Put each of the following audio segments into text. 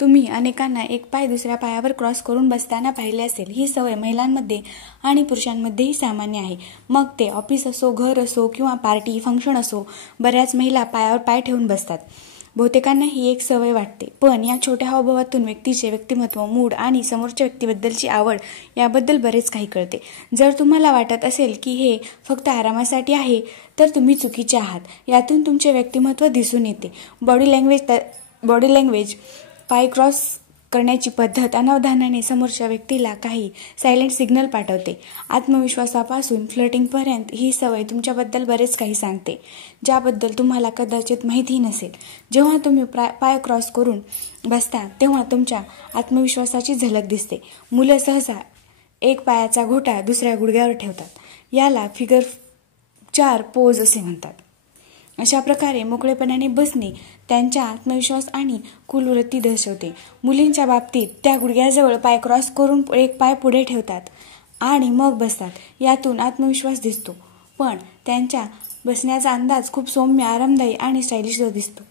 तुम्ही अनेकांना एक पाय दुसऱ्या पायावर क्रॉस करून बसताना पाहिले असेल. ही सवय महिलांमध्ये आणि पुरुषांमध्येही सामान्य आहे. मग ते ऑफिस असो, घर असो किंवा पार्टी फंक्शन असो, बऱ्याच महिला पायावर पाय ठेवून बसतात. बहुतेकांना ही एक सवय वाटते, पण या छोट्या हावभावातून व्यक्तीचे व्यक्तिमत्व, मूड आणि समोरच्या व्यक्तीबद्दलची आवड याबद्दल बरेच काही कळते. जर तुम्हाला वाटत असेल की हे फक्त आरामासाठी आहे, तर तुम्ही चुकीचे आहात. यातून तुमचे व्यक्तिमत्व दिसून येते. बॉडी लँग्वेज, पाय क्रॉस करण्याची पद्धत अनावधानाने समोरच्या व्यक्तीला काही सायलेंट सिग्नल पाठवते. आत्मविश्वासापासून फ्लर्टिंगपर्यंत ही सवय तुमच्याबद्दल बरेच काही सांगते, ज्याबद्दल तुम्हाला कदाचित माहिती नसेल. जेव्हा तुम्ही पाय क्रॉस करून बसता तेव्हा तुमच्या आत्मविश्वासाची झलक दिसते. मुलं सहसा एक पायाचा घोटा दुसऱ्या गुडघ्यावर ठेवतात. याला फिगर 4 पोज असे म्हणतात. अशा प्रकारे मोकळेपणाने बसणे त्यांच्या आत्मविश्वास आणि कूल वृत्ती दर्शवते. मुलींच्या बाबतीत त्या गुडघ्याजवळ पाय क्रॉस करून एक पाय पुढे ठेवतात आणि मग बसतात. यातून आत्मविश्वास दिसतो, पण त्यांच्या बसण्याचा अंदाज खूप सौम्य, आरामदायी आणि स्टायलिश दिसतो.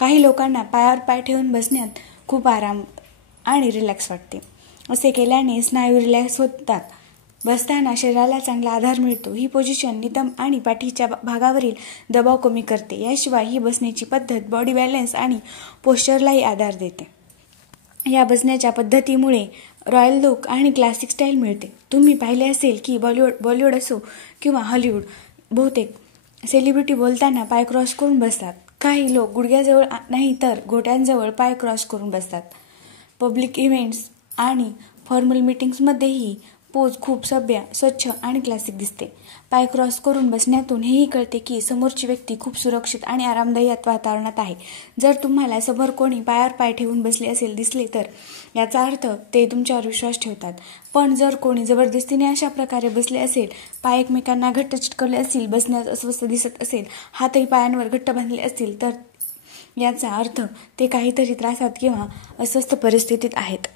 काही लोकांना पायावर पाय ठेवून बसण्यात खूप आराम आणि रिलॅक्स वाटते. असे केल्याने स्नायू रिलॅक्स होतात. बसताना शरीराला चांगला आधार मिळतो. ही पोझिशन नितंब आणि पाठीच्या भागावरील दबाव कमी करते. याशिवाय ही बसण्याची पद्धत बॉडी बॅलन्स आणि पोश्चरलाही आधार देते. या बसण्याच्या पद्धतीमुळे रॉयल लुक आणि क्लासिक स्टाईल मिळते. तुम्ही पाहिले असेल की बॉलिवूड असो किंवा हॉलिवूड, बहुतेक सेलिब्रिटी बोलताना पाय क्रॉस करून बसतात. काही लोक गुडघ्याजवळ नाही तर घोट्यांजवळ पाय क्रॉस करून बसतात. पब्लिक इव्हेंट्स आणि फॉर्मल मीटिंग्समध्ये ही पोज खूप सभ्य, स्वच्छ आणि क्लासिक दिसते. पाय क्रॉस करून बसण्यातून हेही कळते की समोरची व्यक्ती खूप सुरक्षित आणि आरामदायी वातावरणात आहे. जर तुम्हाला समोर कोणी पायावर पाय ठेवून बसले दिसले तर याचा अर्थ ते तुमच्यावर विश्वास ठेवतात. पण जर कोणी जबरदस्तीने अशा प्रकारे बसले असेल, पाय एकमेकांना घट्ट चिटकवले असतील, बसण्यास अस्वस्थ दिसत असेल, हातही पायांवर घट्ट बांधले असतील, तर याचा अर्थ ते काहीतरी त्रासात किंवा अस्वस्थ परिस्थितीत आहेत.